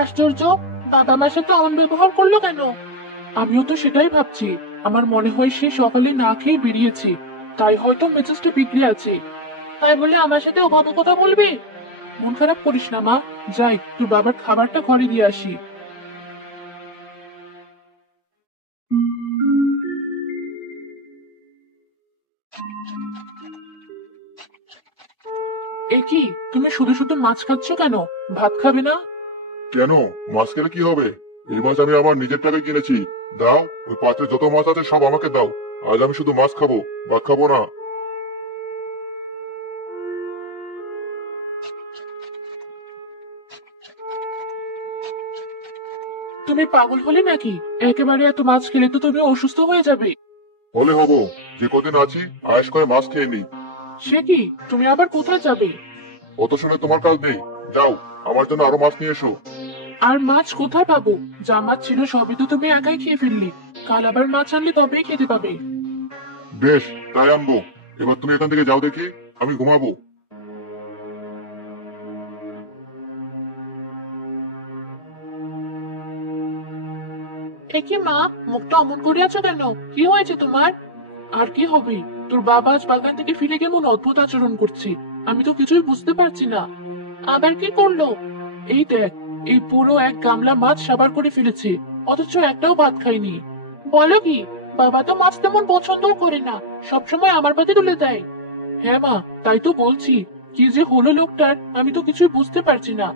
আশ্চর্য, বাবা আমার সাথে অমন ব্যবহার করলো কেন? আমিও তো সেটাই ভাবছি। আমার মনে হয় সে সকালে না খেয়ে বেরিয়েছে, তাই হয়তো মেজাজটা বিগড়ে আছে। তাই বলে আমার সাথে ওভাবে কথা বলবি? মন খারাপ করিস না মা, যাই তোর বাবার খাবারটা ঘরে দিয়ে আসি। এ কি, তুমি শুধু শুধু মাছ খাচ্ছ কেন? ভাত খাবে না? কেন? মাছ খেলে কি হবে? এই মাছ আমি আমার নিজের টাকায় কিনেছি। দাও, ওই পাত্রে যত মাছ আছে সব আমাকে দাও। আজ আমি শুধু মাছ খাবো, ভাত খাবো না। তুমি পাগল হলে নাকি? একেবারে এত মাছ খেলে তো তুমি অসুস্থ হয়ে যাবে। হলে হবো, যে কদিন আছি আয়েশ করে মাছ খেয়ে নি। সে কি, তুমি আবার কোথায় যাবে? অত শুনে তোমার কাজ নেই। যাও, আমার জন্য আরো মাছ নিয়ে এসো। আর মাছ কোথায় পাবো? যা মাছ ছিল সবই তো তুমি একাই খেয়ে ফেললি। কাল আবার মাছ আনলে তবেই খেতে পাবে। বেশ, তাই আনবো। এবার তুমি এখান থেকে যাও দেখি, আমি ঘুমাবো। এ কি মা, মুখটা অমন করে আছো কেন? কি হয়েছে তোমার? আর কি হবে? তোর বাবা আজ বাগান থেকে ফিরে কেমন অদ্ভুত আচরণ করছে। আমি তো কিছুই বুঝতে পারছি না। আবার কি করলো? এই দেখ, এই পুরো এক গামলা মাছ সাবার করে ফেলেছে, অথচ একটাও ভাত খায়নি। বলো কি? বাবা তো মাছ তেমন পছন্দও করে না, সবসময় আমার পাতে তুলে দেয়। হ্যাঁ মা, তাই তো বলছি। কি যে হলো লোকটার, আমি তো কিছুই বুঝতে পারছি না।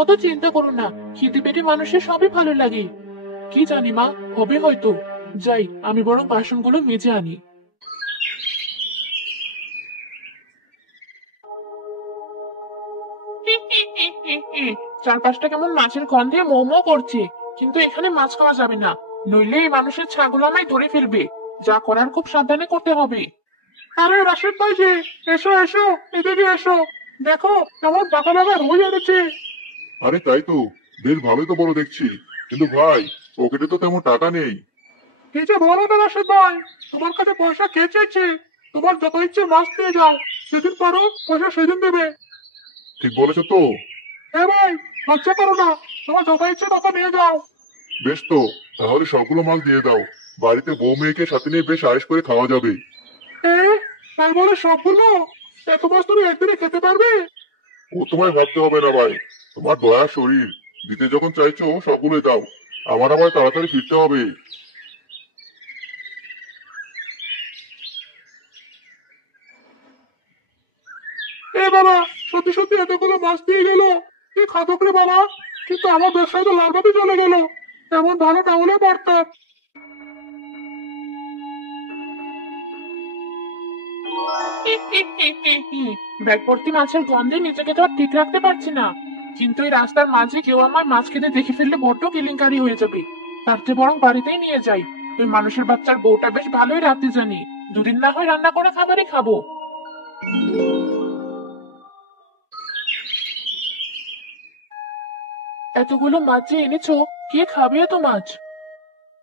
অত চিন্তা করো না, খিদে পেটে মানুষের সবই ভালো লাগে। কি জানি মা, হবে হয়তো। যাই, আমি বরং বাসনগুলো মেজে আনি। চারপাশটা কেমন মাছের গন্ধে মো মো করছে, কিন্তু এখানে মাছ খাওয়া যাবে না, নইলে এই মানুষের ছাগল আমায় ধরে ফেলবে। যা করার খুব সাবধানে করতে হবে। আরে রাশেদ ভাই যে, এসো এসো, এদিকে এসো। দেখো কেমন বাঁকা বাঁকা রোজ এনেছে। আরে তাই তো, বেশ ভালোই তো বড় দেখছি। কিন্তু ভাই, পকেটে তো তেমন টাকা নেই। কি যে বলো না রাশেদ ভাই, তোমার কাছে পয়সা কে চাইছে? তোমার যত ইচ্ছে মাছ নিয়ে যাও, যেদিন পারো পয়সা সেদিন দেবে। ঠিক বলেছো তো? হ্যাঁ ভাই, লজ্জা করো না, তোমার যত ইচ্ছে তত নিয়ে যাও। বেশ তো, তাহলে সবগুলো মাছ দিয়ে দাও। বাড়িতে বউ মেয়েকে সাথে নিয়ে বেশ আয়েশ করে খাওয়া যাবে। এ, তাই বলে সবগুলো? এত মাছ তুমি একদিনে খেতে পারবে? ও তোমায় ভাবতে হবে না ভাই, তোমার দয়া শরীর। দিতে যখন চাইছো সবগুলোই দাও। আমার আবার তাড়াতাড়ি ফিরতে হবে। এ বাবা, সত্যি সত্যি এতগুলো মাছ দিয়ে গেল। কি খাদক রে বাবা! কিন্তু আমার ব্যবসায় তো লাভই চলে গেল। এমন ভালো না হলে পারতাম। ব্যাগ ভর্তি মাছের গন্ধে নিজেকে তো আর ঠিক রাখতে পারছি না। কিন্তু এই রাস্তার মাঝে কেউ আমার মাছ খেতে দেখে ফেললে বড্ড কেলেঙ্কারি হয়ে যাবে। তার চেয়ে বরং বাড়িতেই নিয়ে যাই। ওই মানুষের বাচ্চার বউটা বেশ ভালোই রাঁধতে জানি। দুদিন না হয় রান্না করে খাবারই খাবো। এতগুলো মাছ যে এনেছো, কে খাবে এত মাছ?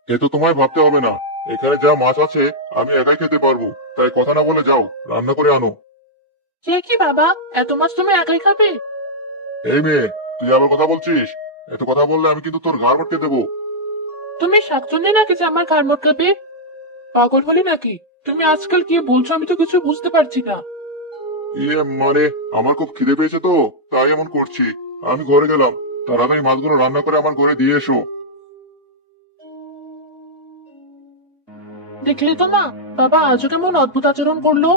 এ তো তোমায় ভাবতে হবে না। এখানে যা মাছ আছে আমি একাই খেতে পারবো। তাই কথা না বলে যাও, রান্না করে আনো। সে কি বাবা, এত মাছ তুমি একাই খাবে? এই মেয়ে, তুই আবার কথা বলছিস? এত কথা বললে আমি কিন্তু তোর ঘাড় মটকে দেবো। তুমি শাকচুন্নি নাকি যে আমার ঘাড় মটকাবে? পাগল হলে নাকি? তুমি আজকাল কি বলছো আমি তো কিছু বুঝতে পারছি না। ইয়ে মানে, আমার খুব খিদে পেয়েছে তো, তাই এমন করছি। আমি ঘরে গেলাম। তাড়াতাড়ি মাছগুলো রান্না করে আমার ঘরে দিয়ে এসো। দেখলে তো মা, বাবা আজও কেমন অদ্ভুত আচরণ করলো।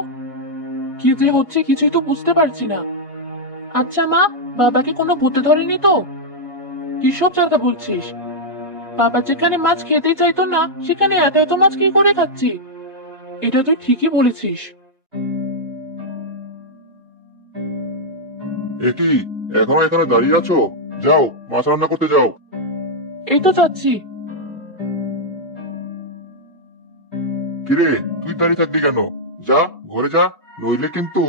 কি যে হচ্ছে কিছুই তো বুঝতে পারছি না। আচ্ছা মা, বাবাকে কোনো ভূতে ধরেনি তো? কিসব জায়গা বলছিস? বাবা যেখানে মাছ খেতেই চাইতো না, সেখানে এত এত মাছ কি করে খাচ্ছি? এটা তুই ঠিকই বলেছিস। এ কি, এখনো এখানে দাঁড়িয়ে আছো? যাও, মাছ রান্না করতে যাও। এই তো যাচ্ছি। কিরে, তুই দাঁড়িয়ে থাকবি কেন? যা, ঘরে যা, নইলে কিন্তু।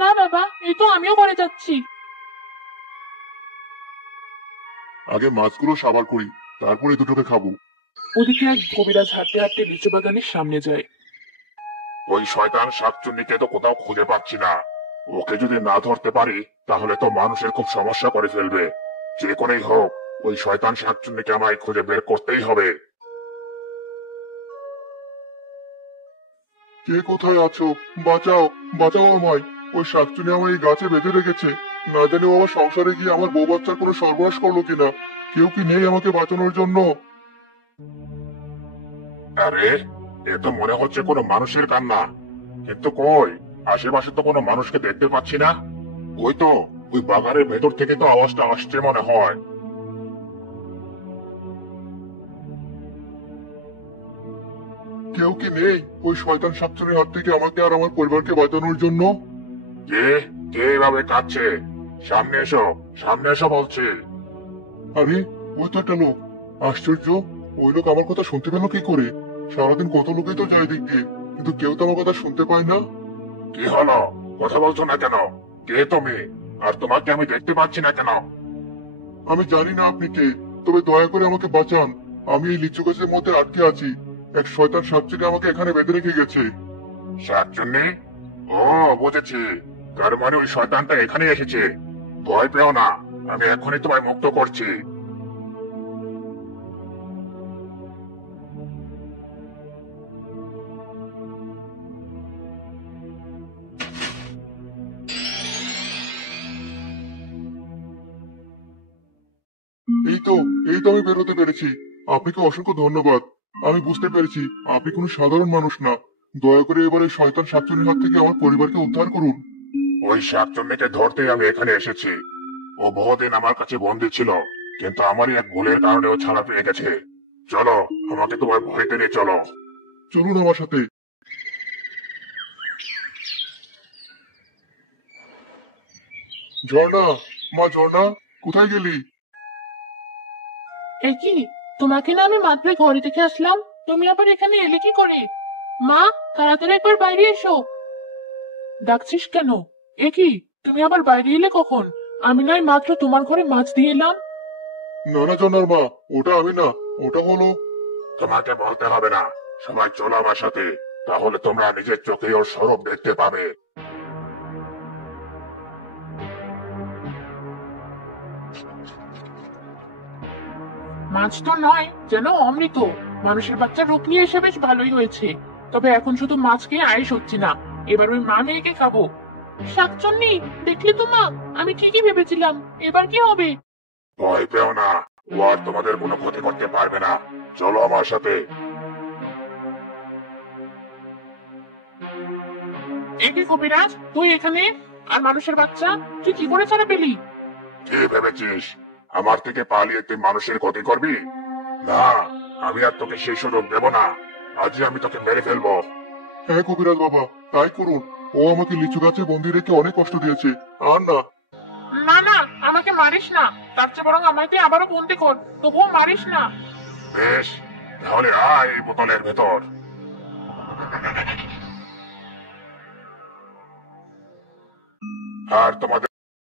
না বাবা, এই তো আমিও করে যাচ্ছি। আগে মাছগুলো সাবার করি, তারপরে দুটোকে খাবো। ওদিকে এক কবিরাজ হাঁটতে হাঁটতে লিচু বাগানের সামনে যায়। ওই শয়তান শাকচুন্নিকে তো কোথাও খুঁজে পাচ্ছি না। ওকে যদি না ধরতে পারি, তাহলে তো মানুষের খুব সমস্যা করে ফেলবে। যে করেই হোক ওই শয়তান শাকচুন্নিকে আমায় খুঁজে বের করতেই হবে। কে কোথায় আছো? বাঁচাও, বাঁচাও আমায়। ওই শাকচুন্নি আমায় এই গাছে বেঁধে রেখেছে। না জানি ও আমার সংসারে গিয়ে আমার বউ বাচ্চার কোনো সর্বনাশ করলো কিনা। কেউ কি নেই আমাকে বাঁচানোর জন্য? আরে, এ তো মনে হচ্ছে কোনো মানুষের কান্না, কিন্তু কই, আশেপাশে তো কোনো মানুষকে দেখতে পাচ্ছি না। ওই তো, ওই বাগানের ভেতর থেকে তো আওয়াজটা আসছে মনে হয়। কেউ কি নেই ওই শয়তান শাকচুন্নির হাত থেকে আমাকে আর আমার পরিবারকে বাঁচানোর জন্য? কে কে এভাবে কাঁদছে? সামনে এসো, সামনে এসো বলছি। আরে, ওই তো একটা লোক। আশ্চর্য, ওই লোক আমার কথা শুনতে পেল কি করে? সারাদিন কত লোকই তো যায় দিক দিয়ে, কিন্তু কেউ তো আমার কথা শুনতে পায় না। কি হলো, কথা বলছো না কেন? কে তুমি? আর তোমাকে আমি দেখতে পাচ্ছি না কেন? আমি জানি না আপনি কে, তবে দয়া করে আমাকে বাঁচান। আমি এই লিচু গাছের মধ্যে আটকে আছি। এক শয়তান শাকচুন্নি আমাকে এখানে বেঁধে রেখে গেছে। শাকচুন্নি? ও, বুঝেছি। তার মানে ওই শয়তানটা এখানে এসেছে। ভয় পেও না, আমি এখনই তোমায় মুক্ত করছি। এই তো, এই তো আমি বেরোতে পেরেছি। আপনাকে অসংখ্য ধন্যবাদ। আমি বুঝতে পেরেছি আপনি কোনো সাধারণ মানুষ না। দয়া করে এবার এই শয়তান শাকচুন্নির হাত থেকে আমার পরিবারকে উদ্ধার করুন। ওই শাকচুন্নিকে ধরতেই আমি এখানে এসেছি। ও বহুদিন আমার কাছে বন্দী ছিল, কিন্তু আমারই এক ভুলের কারণে ও ছাড়া পেয়ে গেছে। চলো, আমাকে তোমার ভয়তে নিয়ে চলো। চলুন আমার সাথে। ঝর্ণা, মা ঝর্ণা, কোথায় গেলি? এ কি, তোমাকে না আমি মাত্রই ঘরে থেকে আসলাম, তুমি আবার এখানে এলে কি করে? মা, তাড়াতাড়ি একবার বাইরে এসো। ডাকছিস কেন? এ কি, তুমি আবার বাইরে এলে কখন? আমি নয় মাত্র তোমার ঘরে মাছ দিয়ে এলাম। না না ঝর্ণার মা, ওটা আমি না, ওটা হলো। তোমাকে বলতে হবে না, সবাই চলো আমার সাথে। তাহলে তোমরা নিজের চোখে ওর স্বরূপ দেখতে পাবে। মাছ তো নয়, যেন অমৃত। মানুষের বাচ্চা রূপ নিয়ে এসে বেশ ভালোই হয়েছে। তবে এখন শুধু মাছ খেয়ে আয়েস হচ্ছে না, এবার ওই মা মেয়েকে খাবো। শাকচন্নি, দেখলি তো মা, আমি ঠিকই ভেবেছিলাম। এবার কি হবে? ভয় পেও না, ও আর তোমাদের কোনো ক্ষতি করতে পারবে না। চলো আমার সাথে। এ কি কবিরাজ, তুই এখানে? আর মানুষের বাচ্চা তুই কি করে ছাড়া পেলি? কি ভেবেছিস আমার থেকে পালিয়ে তুই মানুষের ক্ষতি করবি? না, আমি আর তোকে সেই সুযোগ দেব না। আজই আমি তোকে মেরে ফেলবো। হ্যাঁ কবিরাজ বাবা, তাই করুন। ও আমাকে লিচু গাছে বন্দি রেখে অনেক কষ্ট দিয়েছে। আর না। না না, আমাকে মারিস না। তার চেয়ে বরং আমাকে আবারও বন্দি কর, তবুও মারিস না। বেশ, তাহলে আয় এই বোতলের ভেতর। আর তোমাদের